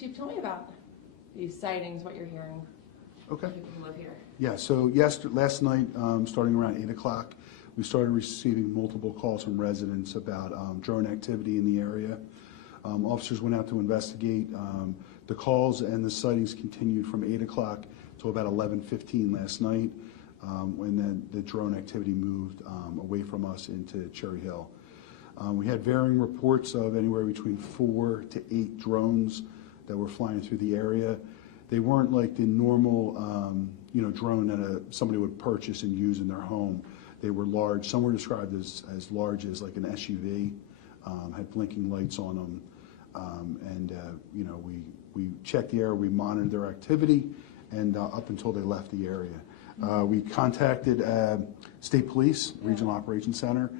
Chief, tell me about these sightings, what you're hearing. Okay. People who live here. Yeah, so last night, starting around 8 o'clock, we started receiving multiple calls from residents about drone activity in the area. Officers went out to investigate. The calls and the sightings continued from 8 o'clock till about 11:15 last night, when then the drone activity moved away from us into Cherry Hill. We had varying reports of anywhere between 4 to 8 drones that were flying through the area. They weren't like the normal, drone that somebody would purchase and use in their home. They were large. Some were described as large as like an SUV, had blinking lights on them. We checked the area, we monitored their activity, and up until they left the area. We contacted State Police, Regional Operations Center,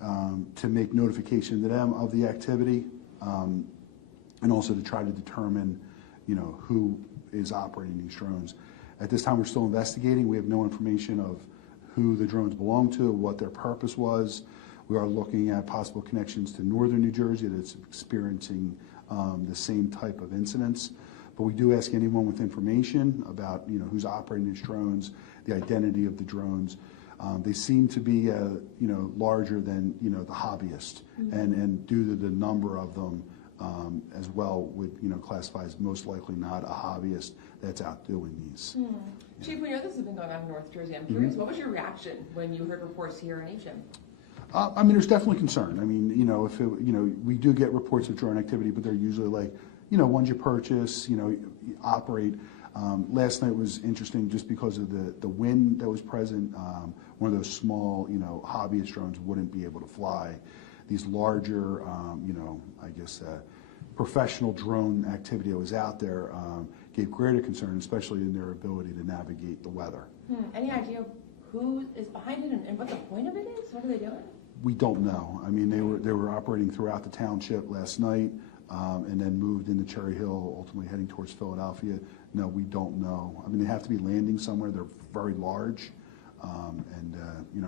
to make notification to them of the activity, and also to try to determine, who is operating these drones. At this time, we're still investigating. We have no information of who the drones belong to, what their purpose was. We are looking at possible connections to northern New Jersey that's experiencing the same type of incidents. But we do ask anyone with information about, who's operating these drones, the identity of the drones. They seem to be, larger than, the hobbyist, and due to the number of them, as well would, classify as most likely not a hobbyist that's out doing these. Chief, we know this has been going on in North Jersey. I'm curious, what was your reaction when you heard reports here in HM? There's definitely concern. We do get reports of drone activity, but they're usually like, ones you purchase, operate. Last night was interesting just because of the wind that was present. One of those small, hobbyist drones wouldn't be able to fly. These larger, professional drone activity that was out there gave greater concern, especially in their ability to navigate the weather. Any idea who is behind it and what the point of it is? What are they doing? We don't know. They were operating throughout the township last night, and then moved into Cherry Hill, ultimately heading towards Philadelphia. No, we don't know. They have to be landing somewhere. They're very large,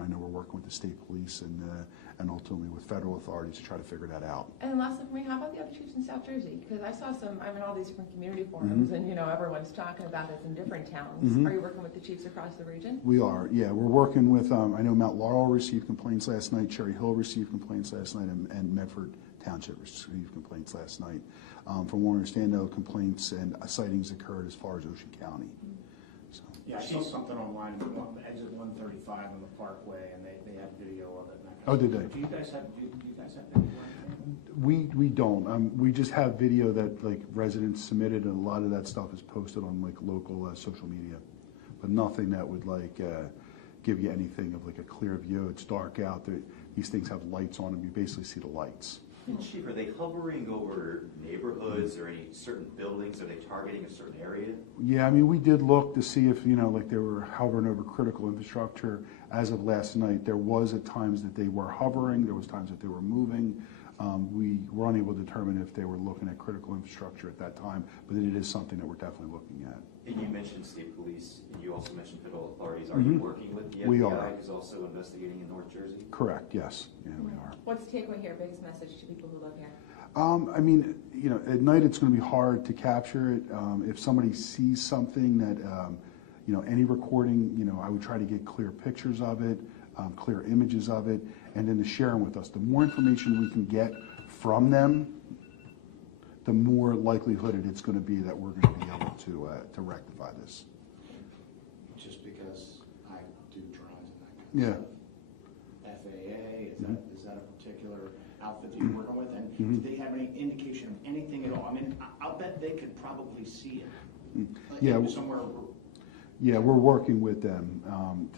I know we're working with the state police and ultimately with federal authorities to try to figure that out. And last one for me, how about the other chiefs in South Jersey? Because I saw I'm in all these different community forums, and everyone's talking about this in different towns. Are you working with the chiefs across the region? We are, yeah. We're working with, I know Mount Laurel received complaints last night, Cherry Hill received complaints last night, and Medford Township received complaints last night. From what I understand, though, complaints and sightings occurred as far as Ocean County. So. Yeah, I saw something online, exit 135 on the Parkway, and they have video of it. Oh, did they? Do you guys have video? We don't. We just have video that like residents submitted, and a lot of that stuff is posted on like local social media, but nothing that would like give you anything of like a clear view. It's dark out. These things have lights on them. You basically see the lights. And Chief, are they hovering over neighborhoods or any certain buildings? Are they targeting a certain area? Yeah, we did look to see if, like they were hovering over critical infrastructure. As of last night, there was at times that they were hovering, there was times that they were moving. We were unable to determine if they were looking at critical infrastructure at that time, but it is something that we're definitely looking at. And you mentioned state police, and you also mentioned federal authorities. Are you working with the FBI, We are. who's also investigating in North Jersey? Correct, yes. Yeah, we are. What's the takeaway here, biggest message to people who live here? At night it's going to be hard to capture it. If somebody sees something that, any recording, I would try to get clear pictures of it, clear images of it, and then to share them with us. The more information we can get from them, the more likelihood it's going to be that we're going to be able to rectify this. Just because I do drones and that kind of stuff. FAA, is that a particular outfit that you're working with? And do they have any indication of anything at all? I'll bet they could probably see it. Like somewhere. Yeah, we're working with them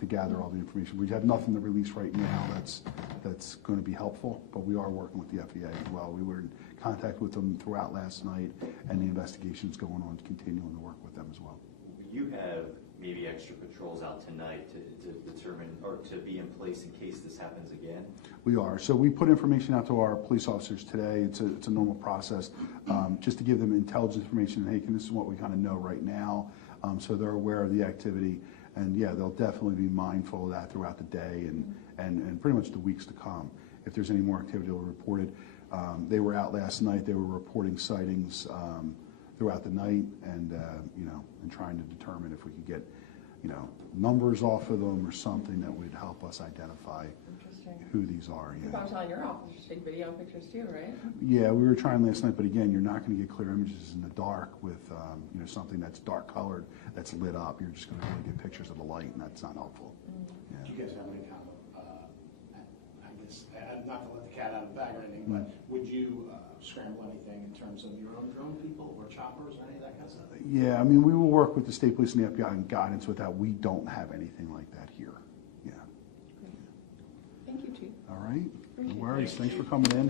to gather all the information. We have nothing to release right now that's going to be helpful, but we are working with the FAA as well. We were in contact with them throughout last night, and the investigation's going on, continuing to work with them as well. You have maybe extra patrols out tonight to determine or to be in place in case this happens again? We are. So we put information out to our police officers today. It's a normal process, just to give them intelligence information. Hey, this is what we kind of know right now. So they're aware of the activity, and yeah, they'll definitely be mindful of that throughout the day and pretty much the weeks to come. If there's any more activity, they'll report it. They were out last night. They were reporting sightings throughout the night and, and trying to determine if we could get, numbers off of them or something that would help us identify Interesting. who these are. You're probably telling your officers to take video pictures too, right? Yeah, we were trying last night, but again, you're not going to get clear images in the dark with, something that's dark colored, that's lit up. You're just going to really get pictures of the light, and that's not helpful. Do you guys have any kind of, I guess, not to let the cat out of the bag or anything, but would you scramble anything in terms of your own drone people or choppers or any of that kind of stuff? Yeah, I mean, we will work with the state police and the FBI and guidance with that. We don't have anything like that here. Yeah. Thank you, Chief. All right. No Appreciate it. worries. Thanks for coming in.